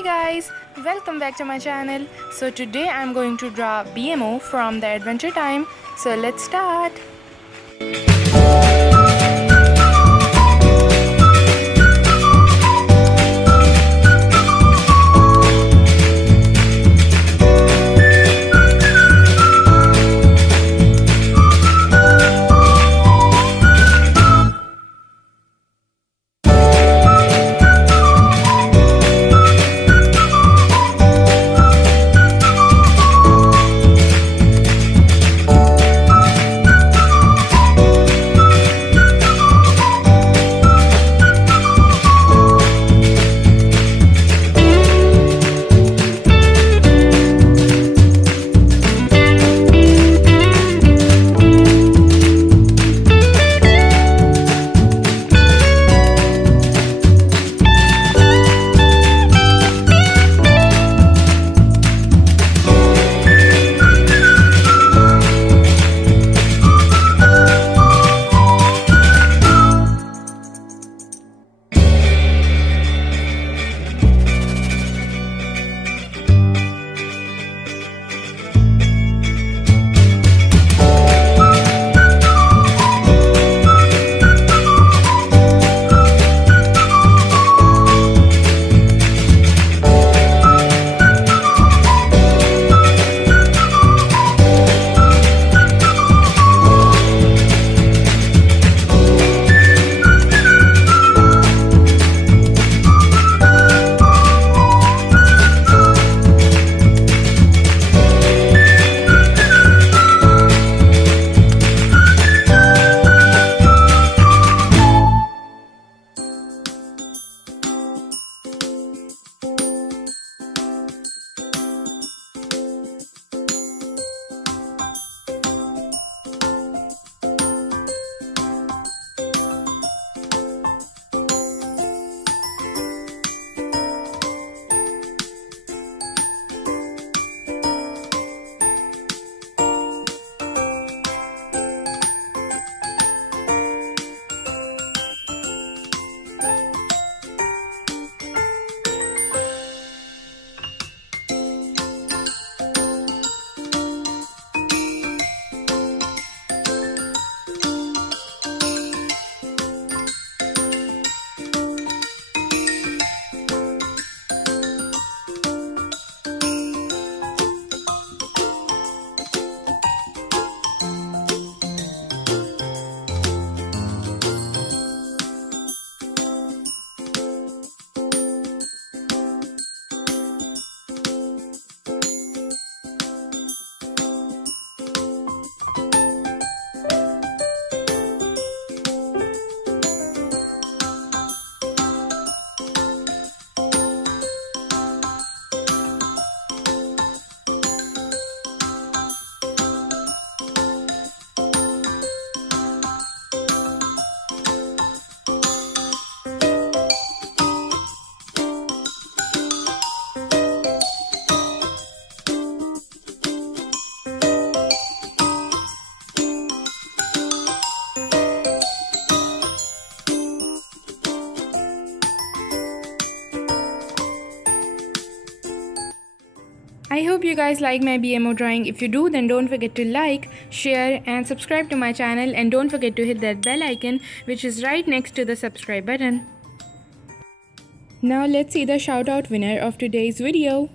Hi guys, welcome back to my channel. So today I'm going to draw BMO from the Adventure Time. So let's start. I hope you guys like my BMO drawing. If you do, then don't forget to like, share and subscribe to my channel, and don't forget to hit that bell icon which is right next to the subscribe button. Now let's see the shout out winner of today's video.